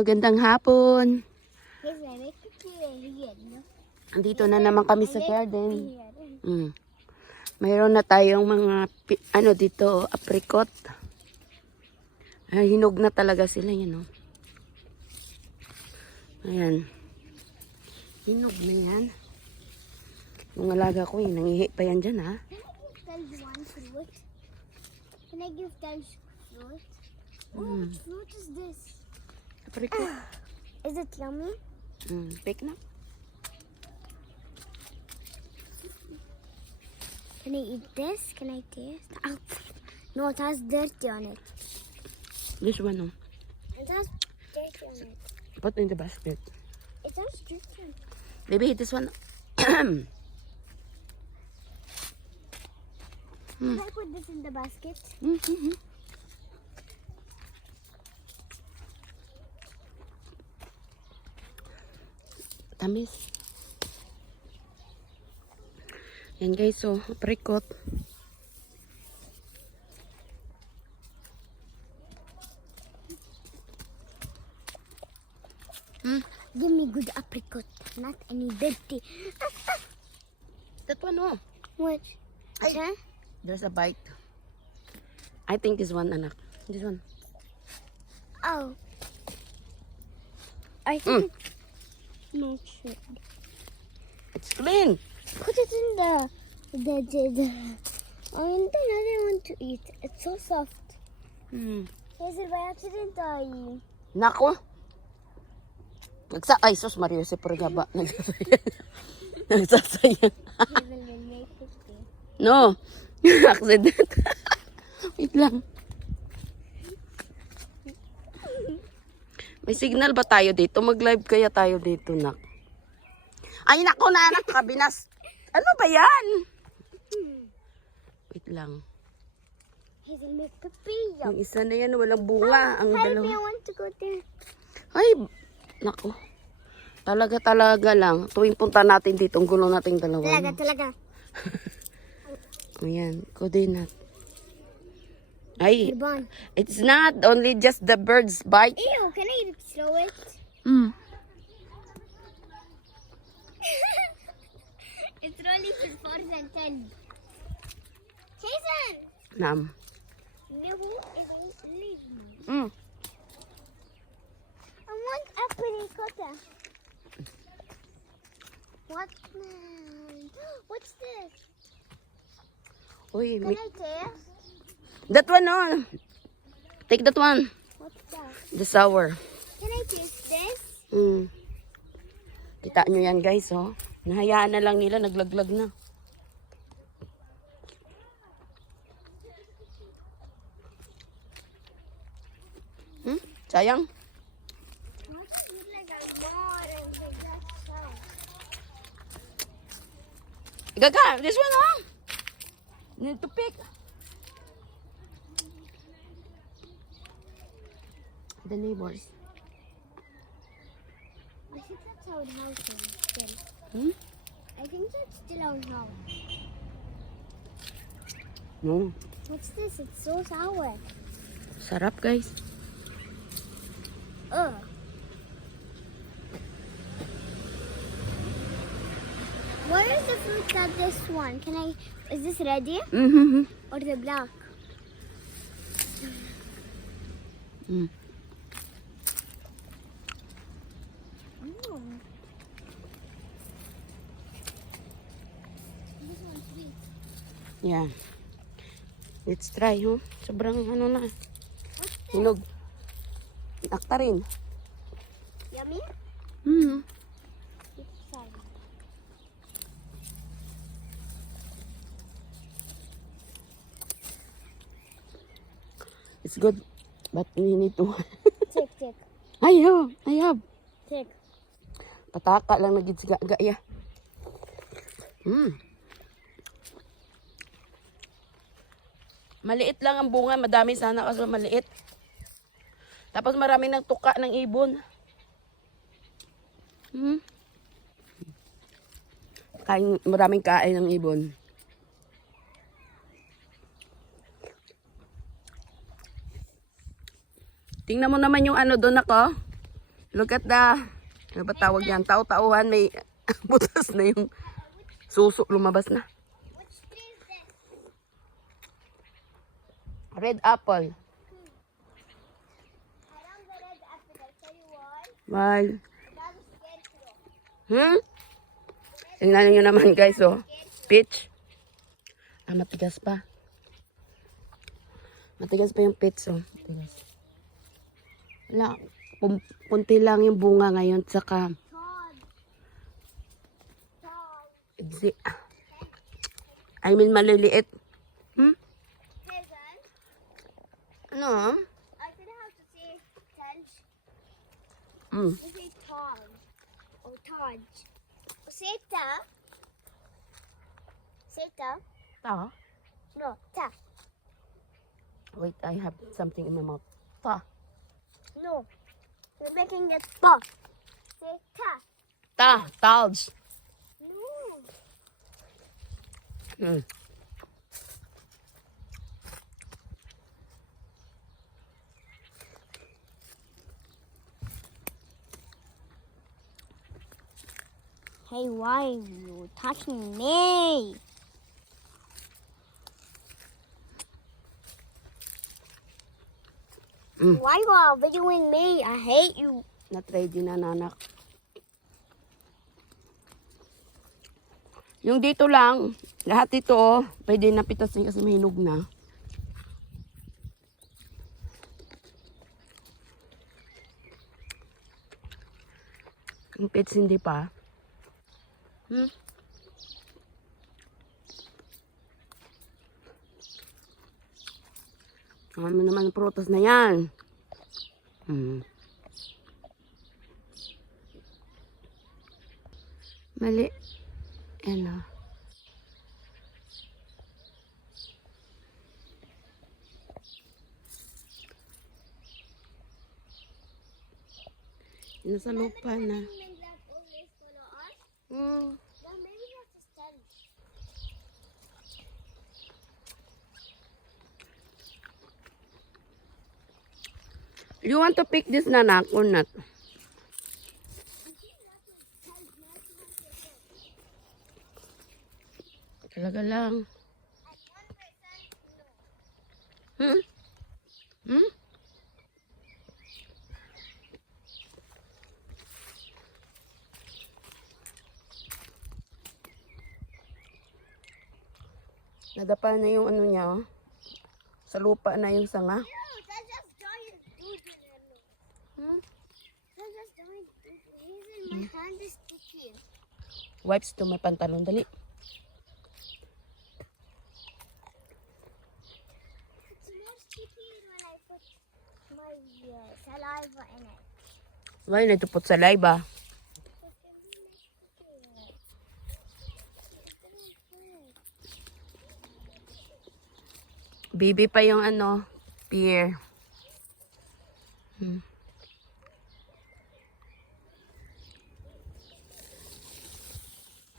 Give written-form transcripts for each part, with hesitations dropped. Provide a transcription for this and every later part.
Magandang hapon. Andito na naman kami sa garden. Mayroon na tayong mga ano dito, apricot. Ay, hinog na talaga sila yan, oh. Ayan. Hinog na yan. Yung alaga ko, nangihi pa yan dyan, ha? Can I give guys fruit? Oh, which fruit is this? Apricot. Is it yummy? Pick na. Can I eat this? Can I taste? Oh, no, it has dirty on it. This one, oh. It has dirty on it. Put in the basket. It has dirty on it. Maybe this one. Can I put this in the basket? Tamis. Yan guys, so apricot. Give me good apricot, not any dirty. That one, oh. Which? Ay. There's a bite. I think this one, anak. This one. Oh. I think it's not sure. It's clean. Put it in the oh, and then I didn't want to eat. It's so soft. Hazel, by accident I... Nako. Ay, sus, Mario, si Purgaba. Nagsasayang. Hazel will make it. No. Accident. Wait lang. May signal ba tayo dito? Mag-live kaya tayo dito, nak. Ay, nako na, anak. Kabinas. Ano ba yan? Wait lang. Hazel, make papaya. Yung isa na yan, walang bunga. Ang Help me, I dalawa. want to go there. Ay, nako. Talaga lang. Tuwing punta natin dito, ang gulo nating dalawa. Talaga. Ayan, coordinate. Ay, Carbon. it's not only just the bird's bite. Ew, can I throw it? It's only for 4 and 10. Hazel! Naam. No, it won't leave me. I want apricot. What's this? Uy, Can I taste? that one, oh. Take that one. What's that? The sour. Can I taste this? Kita nyo yan, guys, oh. Nahayaan na lang nila, naglaglag na. Sayang. Gaga, this one, oh. Need to pick. The neighbors. I think that's our house still. I think that's still our house. No. What's this? It's so sour. Sarap, guys. Ugh. Where is the fruit that this one? Is this ready? Or the black? This one's sweet. Yeah. Let's try, huh? Sobrang ano na. What's this? Hinog. Naktarin. Yummy? Let's try. It's good. But we need to... Take. I have. Take. Pataka lang na gid gaya. Maliit lang ang bunga, madami sana kaso maliit. Tapos marami ng tuka ng ibon. Maraming kain ng ibon. Tingnan mo naman yung ano doon ako. Look at ano ba tawag yan? Tao-tauhan, may butas na yung suso, lumabas na. Which tree is this? Red apple. I don't get red apple. I tell you why. Why? That was scarecrow. Tingnan nyo naman guys, oh. Peach. Matigas pa. Matigas pa yung peach, oh. Matigas. Wala. Punti lang yung bunga ngayon, saka Todd. I mean, maliliit. Hazel. Ano? I didn't have to say Tej. Mm. You say Todd. Or Taj. Seta. Seta. Ta? No, Ta. Wait, I have something in my mouth. Ta. No. You're making it Pa. Say Ta. Ta. Talge. No. Hmm. Hey, why are you touching me? Why you are videoing me? I hate you. Not ready na, nanak. Yung dito lang, lahat ito, oh, pwede na pitasin kasi mahinog na. Yung pits hindi pa. Ano naman ang prutas na yan? Mali. Ano? Nasa lupa na. You want to pick this, nanak, or not? Talaga lang. Nadapa na yung ano niya, oh. Sa lupa na yung sanga. My hand is sticky. Wipes to may pantalon, dali. It's more sticky when I put my saliva in it. Why na put sa live, Baby pa yung ano, pear.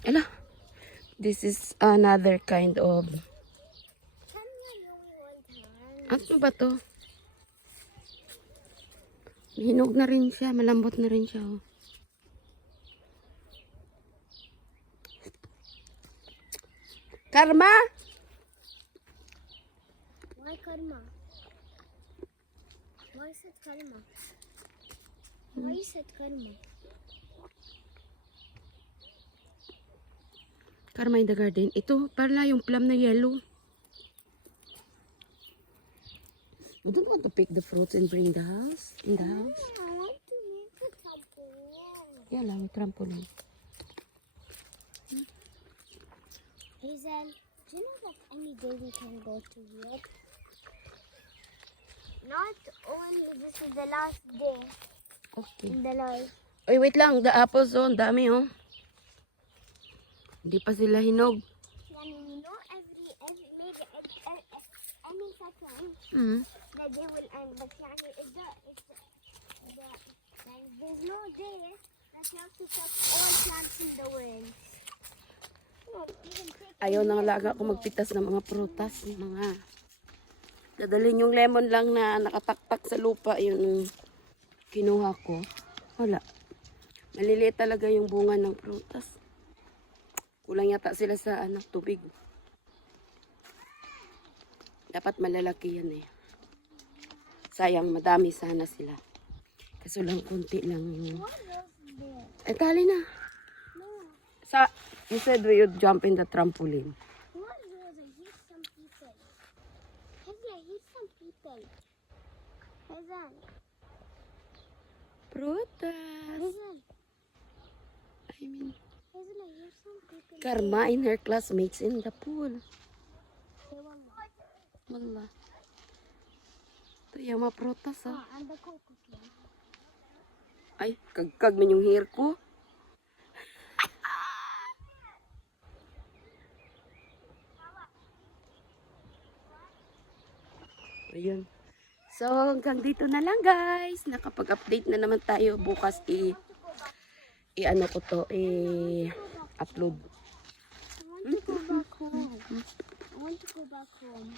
Ala, this is another kind of... Ano ba to? Hinog na rin siya, malambot na rin siya. Oh. Karma? Why karma? Why is it karma? Why is it karma? Karma in the garden. Ito, parla yung plum na yellow. You don't want to pick the fruits and bring the house? In the house? I want to make a trampoline. Yeah lang, trampoline. Hazel, do you know that any day we can go to work? Not only this is the last day Okay. in the life. Oy, wait lang. The apples, oh. Ang dami, oh. Hindi pa sila hinog. You know, maybe any second that they will end. But there's no day that you have to touch all plants in the world. Ayaw ng alaga ko magpitas ng mga prutas. Mga... Dadalhin yung lemon lang na nakataktak sa lupa. Yun ang kinuha ko. Wala. Maliliit talaga yung bunga ng prutas. Kulang yata sila sa tubig. Dapat malalaki yan eh. Sayang, madami sana sila. Kaso lang, konti lang yun. What else is there? Eh, tali na. No. You said we would jump in the trampoline. What else? I hear some people. Hazan, I hear some people. Hazan. Prutas. Hazan. I mean, Hazan, I hear some people. Karma and her classmates in the pool. Say one more. Wala. Ito yung mga prutas ah. And the coconut. Ay, kagkag man yung hair ko. Ayun. So, hanggang dito na lang guys. Nakapag-update na naman tayo. Bukas i-ano ko to, i-upload. I want to go back home. I want to go back home.